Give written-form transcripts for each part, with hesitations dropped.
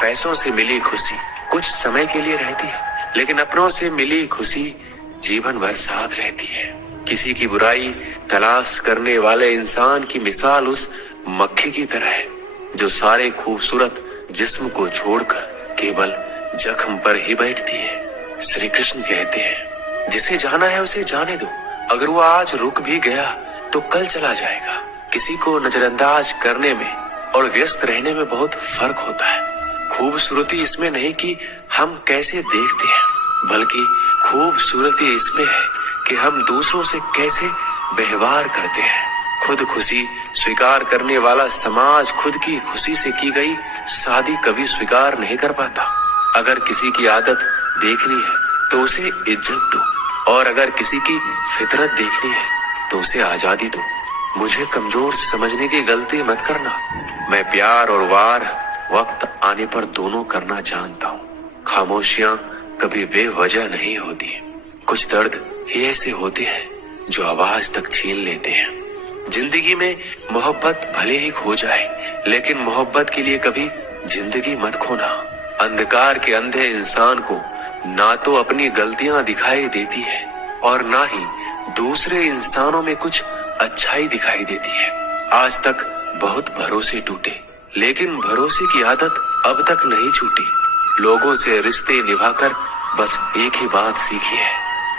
पैसों से मिली खुशी कुछ समय के लिए रहती है, लेकिन अपनों से मिली खुशी जीवन भर साथ रहती है। किसी की बुराई तलाश करने वाले इंसान की मिसाल उस मक्खी की तरह है जो सारे खूबसूरत जिस्म को छोड़कर केवल जख्म पर ही बैठती है। श्री कृष्ण कहते हैं, जिसे जाना है उसे जाने दो, अगर वो आज रुक भी गया तो कल चला जाएगा। किसी को नजरअंदाज करने में और व्यस्त रहने में बहुत फर्क होता है। खूबसूरती इसमें नहीं कि हम कैसे देखते हैं, बल्कि खूबसूरती इसमें है कि हम दूसरों से कैसे व्यवहार करते हैं। खुद खुशी स्वीकार करने वाला समाज खुद की खुशी से की गई शादी कभी स्वीकार नहीं कर पाता। अगर किसी की आदत देखनी है तो उसे इज्जत दो, और अगर किसी की फितरत देखनी है तो उसे आजादी दो। मुझे कमजोर समझने की गलती मत करना। मैं प्यार और वार वक्त आने पर दोनों करना जानता हूँ। खामोशियां कभी बेवजह नहीं होती। कुछ दर्द ही ऐसे होते हैं जो आवाज तक छीन लेते हैं। जिंदगी में मोहब्बत भले ही खो जाए, लेकिन मोहब्बत के लिए कभी जिंदगी मत खोना। अंधकार के अंधे इंसान को ना तो अपनी गलतियां दिखाई देती है और ना ही दूसरे इंसानों में कुछ अच्छाई दिखाई देती है। आज तक बहुत भरोसे टूटे, लेकिन भरोसे की आदत अब तक नहीं छूटी। लोगों से रिश्ते निभाकर बस एक ही बात सीखी है,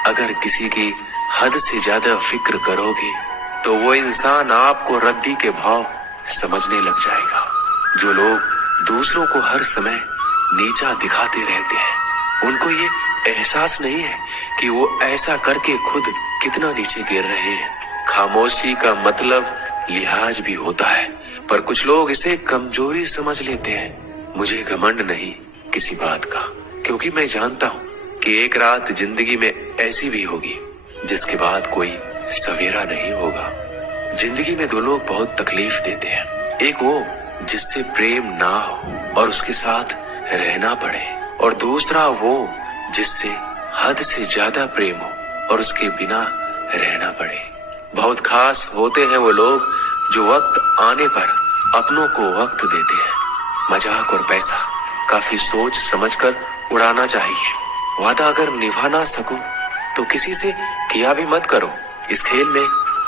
अगर किसी की हद से ज्यादा फिक्र करोगे तो वो इंसान आपको रद्दी के भाव समझने लग जाएगा। जो लोग दूसरों को हर समय नीचा दिखाते रहते हैं, उनको ये एहसास नहीं है कि वो ऐसा करके खुद कितना नीचे गिर रहे हैं। खामोशी का मतलब लिहाज भी होता है, पर कुछ लोग इसे कमजोरी समझ लेते हैं। मुझे घमंड नहीं किसी बात का, क्योंकि मैं जानता हूँ कि एक रात जिंदगी में ऐसी भी होगी जिसके बाद कोई सवेरा नहीं होगा। जिंदगी में दो लोग बहुत तकलीफ देते हैं, एक वो जिससे प्रेम ना हो और उसके साथ रहना पड़े, और दूसरा वो जिससे हद से ज्यादा प्रेम हो और उसके बिना रहना पड़े। बहुत खास होते हैं वो लोग जो वक्त आने पर अपनों को वक्त देते हैं। मजाक और पैसा काफी सोच समझकर उड़ाना चाहिए। वादा अगर निभा ना सको तो किसी से किया भी मत करो। इस खेल में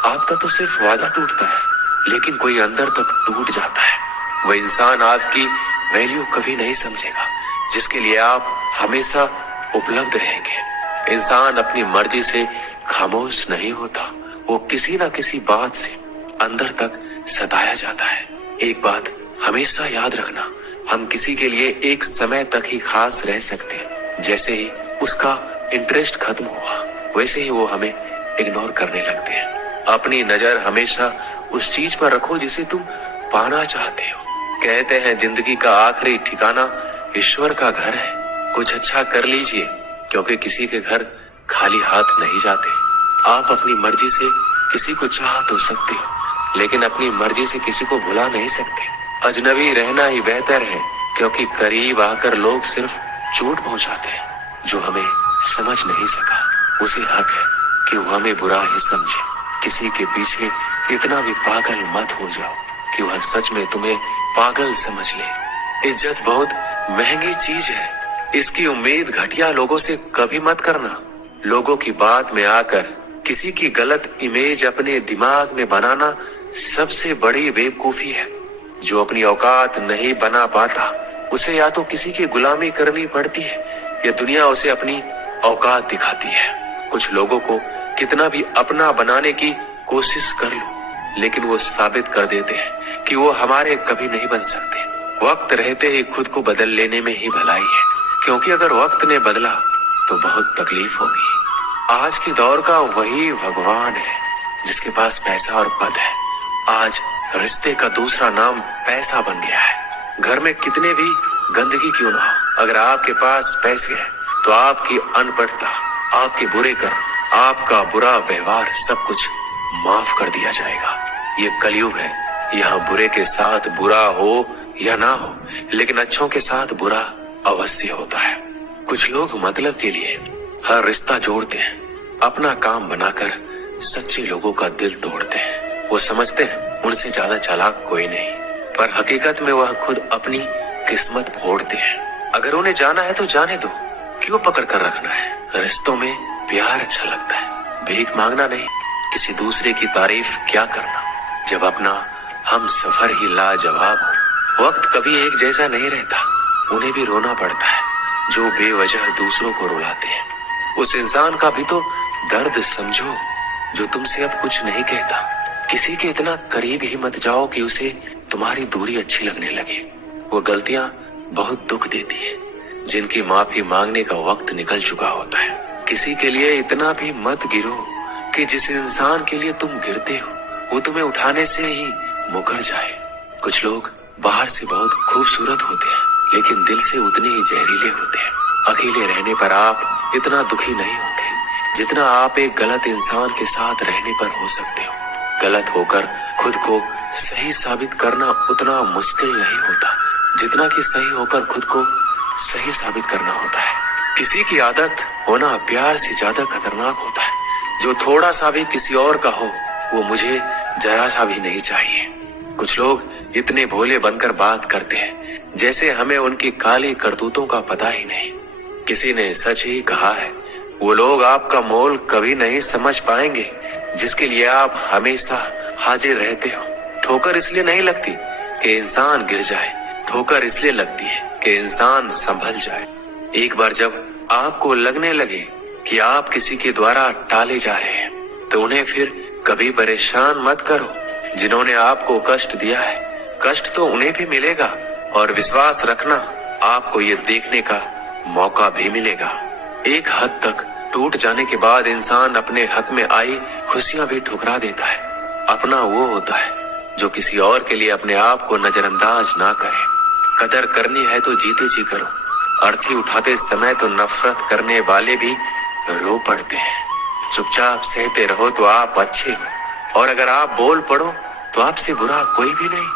आपका तो सिर्फ वादा टूटता है, लेकिन कोई अंदर तक टूट जाता है। वह इंसान आपकी वैल्यू कभी नहीं समझेगा जिसके लिए आप हमेशा उपलब्ध रहेंगे। इंसान अपनी मर्जी से खामोश नहीं होता, वो किसी ना किसी बात से अंदर तक सताया जाता है। एक बात हमेशा याद रखना, हम किसी के लिए एक समय तक ही खास रह सकते हैं। जैसे ही उसका इंटरेस्ट खत्म हुआ, वैसे ही वो हमें इग्नोर करने लगते हैं। अपनी नजर हमेशा उस चीज पर रखो जिसे तुम पाना चाहते हो। कहते हैं जिंदगी का आखिरी ठिकाना ईश्वर का घर है। कुछ अच्छा कर लीजिए, क्योंकि किसी के घर खाली हाथ नहीं जाते। आप अपनी मर्जी से किसी को चाह तो सकते हो, लेकिन अपनी मर्जी से किसी को भुला नहीं सकते। अजनबी रहना ही बेहतर है, क्योंकि करीब आकर लोग सिर्फ चोट पहुंचाते हैं। जो हमें समझ नहीं सका उसे हक है कि वो हमें बुरा ही समझे। किसी के पीछे इतना भी पागल मत हो जाओ कि वह सच में तुम्हें पागल समझ ले। इज्जत बहुत महंगी चीज है, इसकी उम्मीद घटिया लोगों से कभी मत करना। लोगों की बात में आकर किसी की गलत इमेज अपने दिमाग में बनाना सबसे बड़ी बेवकूफी है। जो अपनी औकात नहीं बना पाता उसे या तो किसी की गुलामी करनी पड़ती है या दुनिया उसे अपनी औकात दिखाती है। कुछ लोगों को कितना भी अपना बनाने की कोशिश कर लो, लेकिन वो साबित कर देते हैं कि वो हमारे कभी नहीं बन सकते। वक्त रहते ही खुद को बदल लेने में ही भलाई है, क्योंकि अगर वक्त ने बदला तो बहुत तकलीफ होगी। आज के दौर का वही भगवान है जिसके पास पैसा और पद है। आज रिश्ते का दूसरा नाम पैसा बन गया है। घर में कितने भी गंदगी क्यों ना हो, अगर आपके पास पैसे हैं तो आपकी अनपढ़ता, आपके बुरे कर्म, आपका बुरा व्यवहार सब कुछ माफ कर दिया जाएगा। ये कलयुग है, यहाँ बुरे के साथ बुरा हो या ना हो, लेकिन अच्छों के साथ बुरा अवश्य होता है। कुछ लोग मतलब के लिए हर रिश्ता जोड़ते हैं, अपना काम बनाकर सच्चे लोगों का दिल तोड़ते हैं। वो समझते हैं उनसे ज्यादा चालाक कोई नहीं, पर हकीकत में वह खुद अपनी किस्मत फोड़ते हैं। अगर उन्हें जाना है तो जाने दो, क्यों पकड़ कर रखना है। रिश्तों में प्यार अच्छा लगता है, भीख मांगना नहीं, किसी दूसरे की तारीफ क्या करना, जब अपना हम सफर ही लाजवाब हो। वक्त कभी एक जैसा नहीं रहता, उन्हें भी रोना पड़ता है जो बेवजह दूसरों को रुलाते हैं। उस इंसान का भी तो दर्द समझो जो तुमसे अब कुछ नहीं कहता। किसी के इतना करीब ही मत जाओ कि उसे तुम्हारी दूरी अच्छी लगने लगे। वो गलतियां बहुत दुख देती है जिनकी माफी मांगने का वक्त निकल चुका होता है। किसी के लिए इतना भी मत गिरो कि जिस इंसान के लिए तुम गिरते हो वो तुम्हें उठाने से ही मुकर जाए। कुछ लोग बाहर से बहुत खूबसूरत होते हैं लेकिन दिल से उतने ही जहरीले होते हैं। अकेले रहने पर आप इतना दुखी नहीं होंगे जितना आप एक गलत इंसान के साथ रहने पर हो सकते हो। गलत होकर खुद को सही साबित करना उतना मुश्किल नहीं होता जितना कि सही होकर खुद को सही साबित करना होता है। किसी की आदत होना प्यार से ज्यादा खतरनाक होता है। जो थोड़ा सा भी किसी और का हो वो मुझे जरा सा भी नहीं चाहिए। कुछ लोग इतने भोले बनकर बात करते हैं जैसे हमें उनकी काली करतूतों का पता ही नहीं। किसी ने सच ही कहा है, वो लोग आपका मोल कभी नहीं समझ पाएंगे जिसके लिए आप हमेशा हाजिर रहते हो। ठोकर इसलिए नहीं लगती कि इंसान गिर जाए, ठोकर इसलिए लगती है कि इंसान संभल जाए। एक बार जब आपको लगने लगे कि आप किसी के द्वारा टाले जा रहे हैं तो उन्हें फिर कभी परेशान मत करो। जिन्होंने आपको कष्ट दिया है, कष्ट तो उन्हें भी मिलेगा और विश्वास रखना आपको ये देखने का मौका भी मिलेगा। एक हद तक टूट जाने के बाद इंसान अपने हक में आई खुशियां भी ठुकरा देता है। अपना वो होता है जो किसी और के लिए अपने आप को नजरअंदाज ना करे। कदर करनी है तो जीते जी करो। अर्थी उठाते समय तो नफरत करने वाले भी रो पड़ते हैं। चुपचाप सहते रहो तो आप अच्छे हो और अगर आप बोल पड़ो तो आपसे बुरा कोई भी नहीं।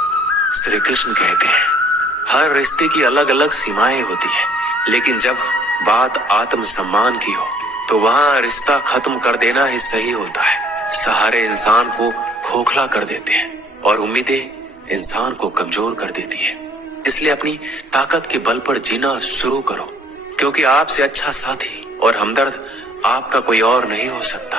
श्री कृष्ण कहते हैं, हर रिश्ते की अलग अलग सीमाएं होती है लेकिन जब बात आत्म सम्मान की हो तो वहाँ रिश्ता खत्म कर देना ही सही होता है। सहारे इंसान को खोखला कर देते हैं और उम्मीदें इंसान को कमजोर कर देती है। इसलिए अपनी ताकत के बल पर जीना शुरू करो क्योंकि आपसे अच्छा साथी और हमदर्द आपका कोई और नहीं हो सकता।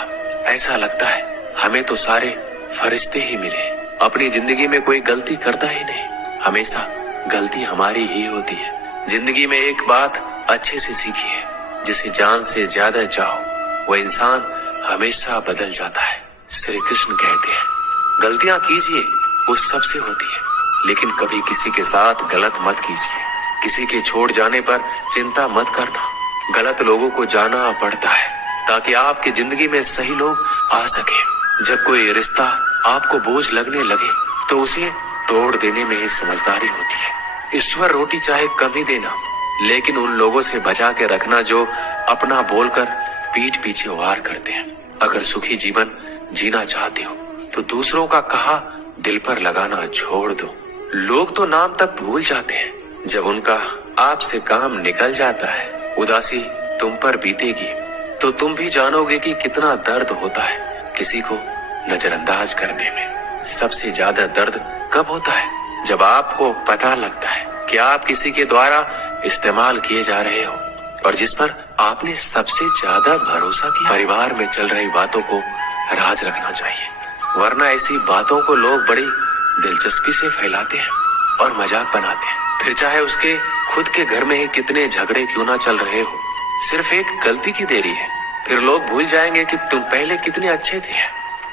ऐसा लगता है हमें तो सारे फरिश्ते ही मिले। अपनी जिंदगी में कोई गलती करता ही नहीं, हमेशा गलती हमारी ही होती है। जिंदगी में एक बात अच्छे से सीखी है, जिसे जान से ज्यादा चाहो वो इंसान हमेशा बदल जाता है। श्री कृष्ण कहते हैं, गलतियां कीजिए वो सबसे होती है लेकिन कभी किसी के साथ गलत मत कीजिए। किसी के छोड़ जाने पर चिंता मत करना। गलत लोगों को जाना पड़ता है ताकि आपकी जिंदगी में सही लोग आ सके। जब कोई रिश्ता आपको बोझ लगने लगे तो उसे तोड़ देने में ही समझदारी होती है। ईश्वर रोटी चाहे कम ही देना लेकिन उन लोगों से बचा के रखना जो अपना बोलकर पीठ पीछे वार करते हैं। अगर सुखी जीवन जीना चाहते हो तो दूसरों का कहा दिल पर लगाना छोड़ दो। लोग तो नाम तक भूल जाते हैं, जब उनका आपसे काम निकल जाता है उदासी तुम पर बीतेगी तो तुम भी जानोगे कि कितना दर्द होता है किसी को नजरअंदाज करने में। सबसे ज्यादा दर्द कब होता है? जब आपको पता लगता है कि आप किसी के द्वारा इस्तेमाल किए जा रहे हो और जिस पर आपने सबसे ज्यादा भरोसा किया। परिवार में चल रही बातों को राज रखना चाहिए, वरना ऐसी बातों को लोग बड़ी दिलचस्पी से फैलाते हैं और मजाक बनाते हैं। फिर चाहे उसके खुद के घर में ही कितने झगड़े क्यों ना चल रहे हो, सिर्फ एक गलती की देरी है, फिर लोग भूल जाएंगे कि तुम पहले कितने अच्छे थे।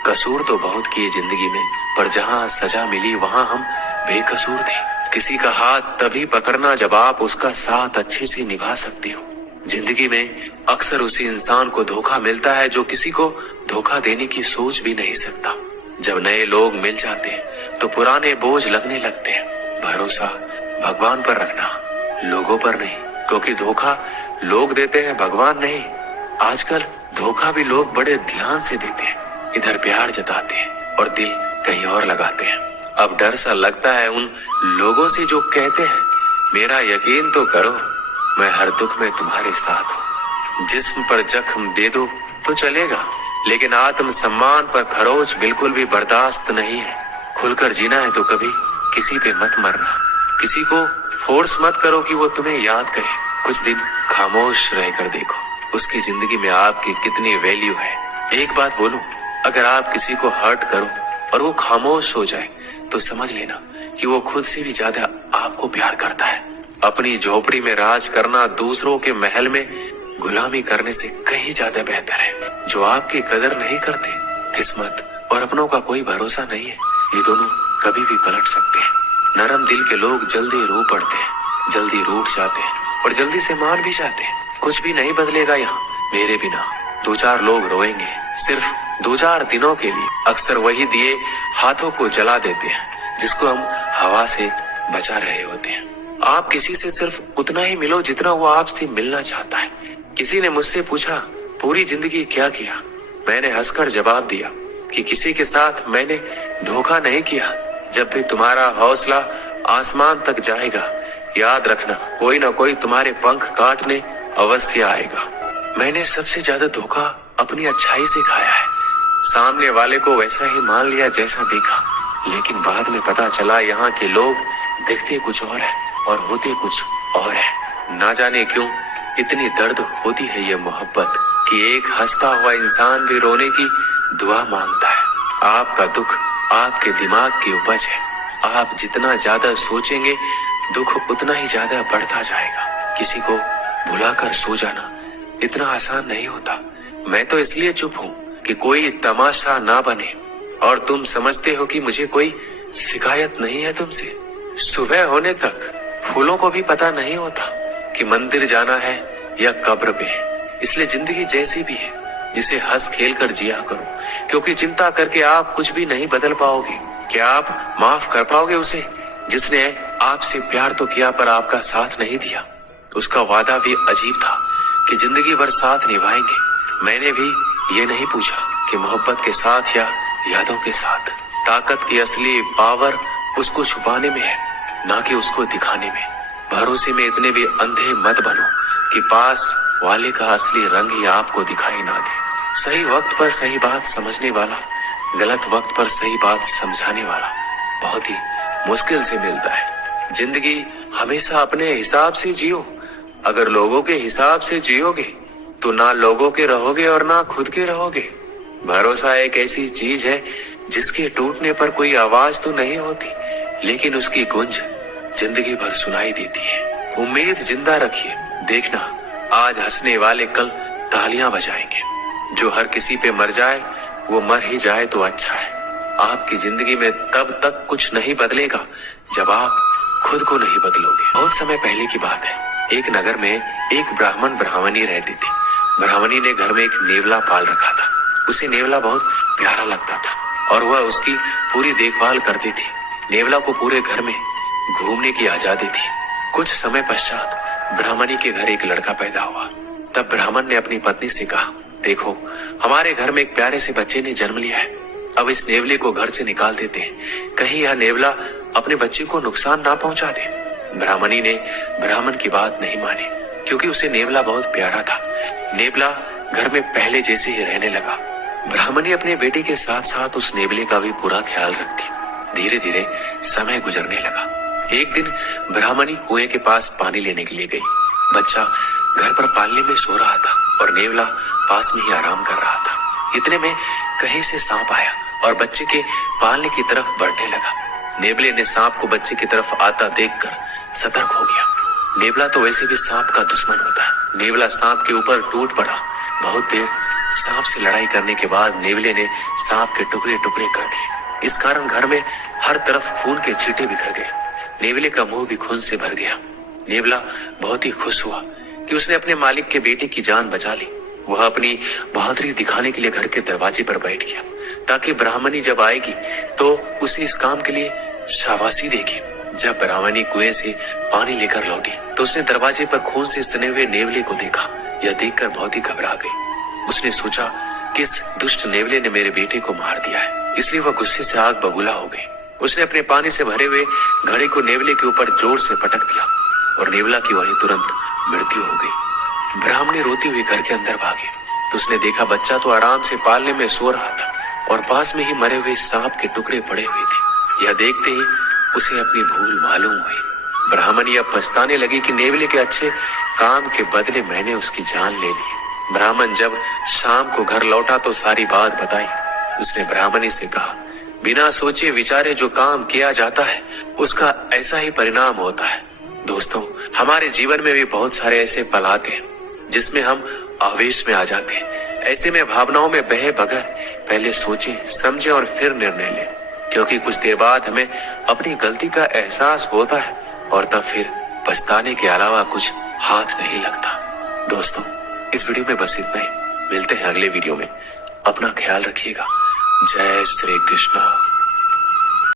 कसूर तो बहुत किए जिंदगी में, पर जहाँ सजा मिली वहाँ हम बेकसूर थे। किसी का हाथ तभी पकड़ना जब आप उसका साथ अच्छे से निभा सकते हो। जिंदगी में अक्सर उसी इंसान को धोखा मिलता है जो किसी को धोखा देने की सोच भी नहीं सकता। जब नए लोग मिल जाते हैं तो पुराने बोझ लगने लगते हैं। भरोसा भगवान पर रखना, लोगों पर नहीं, क्योंकि धोखा लोग देते हैं, भगवान नहीं। आजकल धोखा भी लोग बड़े ध्यान से देते हैं, इधर प्यार जताते हैं और दिल कहीं और लगाते हैं। अब डर सा लगता है उन लोगों से जो कहते हैं मेरा यकीन तो करो, मैं हर दुख में तुम्हारे साथ हूँ। जिस्म पर जख्म दे दो तो चलेगा, लेकिन आत्म सम्मान पर खरोच बिल्कुल भी बर्दाश्त नहीं है। खुलकर जीना है तो कभी किसी पे मत मरना। किसी को फोर्स मत करो कि वो तुम्हें याद करे। कुछ दिन खामोश रहकर देखो, उसकी जिंदगी में आपकी कितनी वैल्यू है। एक बात बोलूं, अगर आप किसी को हर्ट करो और वो खामोश हो जाए तो समझ लेना कि वो खुद से भी ज्यादा आपको प्यार करता है। अपनी झोपड़ी में राज करना दूसरों के महल में गुलामी करने से कहीं ज्यादा बेहतर है। जो आपकी कदर नहीं करते, किस्मत और अपनों का कोई भरोसा नहीं है, ये दोनों कभी भी पलट सकते हैं। नरम दिल के लोग जल्दी रो पड़ते हैं, जल्दी रूठ जाते हैं और जल्दी से मान भी जाते हैं। कुछ भी नहीं बदलेगा यहाँ मेरे बिना। 2-4 लोग रोएंगे सिर्फ 2-4 दिनों के लिए। अक्सर वही दिए हाथों को जला देते हैं जिसको हम हवा से बचा रहे होते हैं। आप किसी से सिर्फ उतना ही मिलो जितना वो आपसे मिलना चाहता है। किसी ने मुझसे पूछा, पूरी जिंदगी क्या किया? मैंने हंसकर जवाब दिया कि किसी के साथ मैंने धोखा नहीं किया। जब भी तुम्हारा हौसला आसमान तक जाएगा, याद रखना कोई ना कोई तुम्हारे पंख काटने अवश्य आएगा। मैंने सबसे ज्यादा धोखा अपनी अच्छाई से खाया है। सामने वाले को वैसा ही मान लिया जैसा देखा, लेकिन बाद में पता चला यहाँ के लोग दिखते कुछ और है और होते कुछ और है। ना जाने क्यों इतनी दर्द होती है ये मोहब्बत कि एक हंसता हुआ इंसान भी रोने की दुआ मांगता है। आपका दुख आपके दिमाग की उपज है। आप जितना ज्यादा सोचेंगे दुख उतना ही ज्यादा बढ़ता जाएगा। किसी को भुलाकर सो जाना इतना आसान नहीं होता। मैं तो इसलिए चुप हूँ कि कोई तमाशा ना बने। और तुम समझते हो कि मुझे कोई शिकायत नहीं है तुमसे। सुबह होने तक फूलों को भी पता नहीं होता कि मंदिर जाना है या कब्र पे। इसलिए जिंदगी जैसी भी है इसे हंस खेल कर जिया करो, क्योंकि चिंता करके आप कुछ भी नहीं बदल पाओगे। क्या आप माफ कर पाओगे उसे जिसने आपसे प्यार तो किया पर आपका साथ नहीं दिया? उसका वादा भी अजीब था कि जिंदगी भर साथ निभाएंगे। मैंने भी ये नहीं पूछा कि मोहब्बत के साथ या यादों के साथ। ताकत की असली पावर उसको छुपाने में है, ना कि उसको दिखाने में। भरोसे में इतने भी अंधे मत बनो कि पास वाले का असली रंग ही आपको दिखाई ना दे। सही वक्त पर सही बात समझने वाला, गलत वक्त पर सही बात समझाने वाला बहुत ही मुश्किल से मिलता है। जिंदगी हमेशा अपने हिसाब से जियो। अगर लोगों के हिसाब से जियोगे तो ना लोगों के रहोगे और ना खुद के रहोगे। भरोसा एक ऐसी चीज है जिसके टूटने पर कोई आवाज तो नहीं होती, लेकिन उसकी गूंज जिंदगी भर सुनाई देती है। उम्मीद जिंदा रखिए, देखना आज हंसने वाले कल तालियां बजाएंगे। जो हर किसी पे मर जाए वो मर ही जाए तो अच्छा है। आपकी जिंदगी में तब तक कुछ नहीं बदलेगा जब आप खुद को नहीं बदलोगे। बहुत समय पहले की बात है। एक नगर में एक ब्राह्मण ब्राह्मणी रहती थी। ब्राह्मणी ने घर में एक नेवला पाल रखा था। उसे नेवला बहुत प्यारा लगता था और वह उसकी पूरी देखभाल करती थी। नेवला को पूरे घर में घूमने की आजादी थी। कुछ समय पश्चात ब्राह्मणी के घर एक लड़का पैदा हुआ। तब ब्राह्मण ने अपनी पत्नी से कहा, देखो हमारे घर में एक प्यारे से बच्चे ने जन्म लिया है। अब इस नेवले को घर से निकाल देते हैं, कहीं यह नेवला अपने बच्चे को नुकसान ना पहुंचा दे। ब्राह्मणी ने ब्राह्मण की बात नहीं मानी, क्योंकि उसे नेवला बहुत प्यारा था। नेवला घर में पहले जैसे ही रहने लगा। ब्राह्मणी अपने बेटे के साथ साथ उस नेवले का भी पूरा ख्याल रखती। धीरे धीरे समय गुजरने लगा। एक दिन ब्राह्मणी कुएं के पास पानी लेने के लिए गई। बच्चा घर पर पालने में सो रहा था और नेवला पास में ही आराम कर रहा था। इतने में कहीं से सांप आया और बच्चे के पालने की तरफ बढ़ने लगा। नेवले ने सांप को बच्चे की तरफ आता देखकर सतर्क हो गया। नेवला तो वैसे भी सांप का दुश्मन होता है। नेवला सांप के ऊपर टूट पड़ा। बहुत देर सांप से लड़ाई करने के बाद नेवले ने सांप के टुकड़े टुकड़े कर दिए। इस कारण घर में हर तरफ खून के छींटे बिखर गए। नेवले का मुंह भी खून से भर गया। नेवला बहुत ही खुश हुआ कि उसने अपने मालिक के बेटे की जान बचा ली। वह अपनी बहादुरी दिखाने के लिए घर के दरवाजे पर बैठ गया, ताकि ब्राह्मणी जब आएगी तो उसे इस काम के लिए शाबाशी देगी। जब ब्राह्मणी कुएं से पानी लेकर लौटी तो उसने दरवाजे पर खून से सने हुए नेवले को देखा। यह देखकर बहुत ही घबरा गई। उसने सोचा कि इस दुष्ट नेवले ने मेरे बेटे को मार दिया है, इसलिए वह गुस्से से आग बबूला हो गई। उसने अपने पानी से भरे हुए घड़े को नेवले के ऊपर जोर से पटक दिया और नेवला की वहीं तुरंत मृत्यु हो गई। ब्राह्मणी रोती हुई घर के अंदर भागी तो उसने देखा बच्चा तो आराम से पालने में सो रहा था और पास में ही मरे हुए सांप के टुकड़े पड़े हुए थे। यह देखते ही उसे अपनी भूल मालूम हुई। ब्राह्मणी अब पछताने लगी कि नेवले के अच्छे काम के बदले मैंने उसकी जान ले ली। ब्राह्मण जब शाम को घर लौटा तो सारी बात बताई। उसने ब्राह्मणी से कहा, बिना सोचे विचारे जो काम किया जाता है उसका ऐसा ही परिणाम होता है। दोस्तों, हमारे जीवन में भी बहुत सारे ऐसे पल आते हैं जिसमें हम आवेश में आ जाते हैं। ऐसे में भावनाओं में बहे बगैर पहले सोचें, समझें और फिर निर्णय लें, क्योंकि कुछ देर बाद हमें अपनी गलती का एहसास होता है और तब फिर पछताने के अलावा कुछ हाथ नहीं लगता। दोस्तों, इस वीडियो में बस इतना ही। मिलते हैं अगले वीडियो में। अपना ख्याल रखिएगा। जय श्री कृष्ण।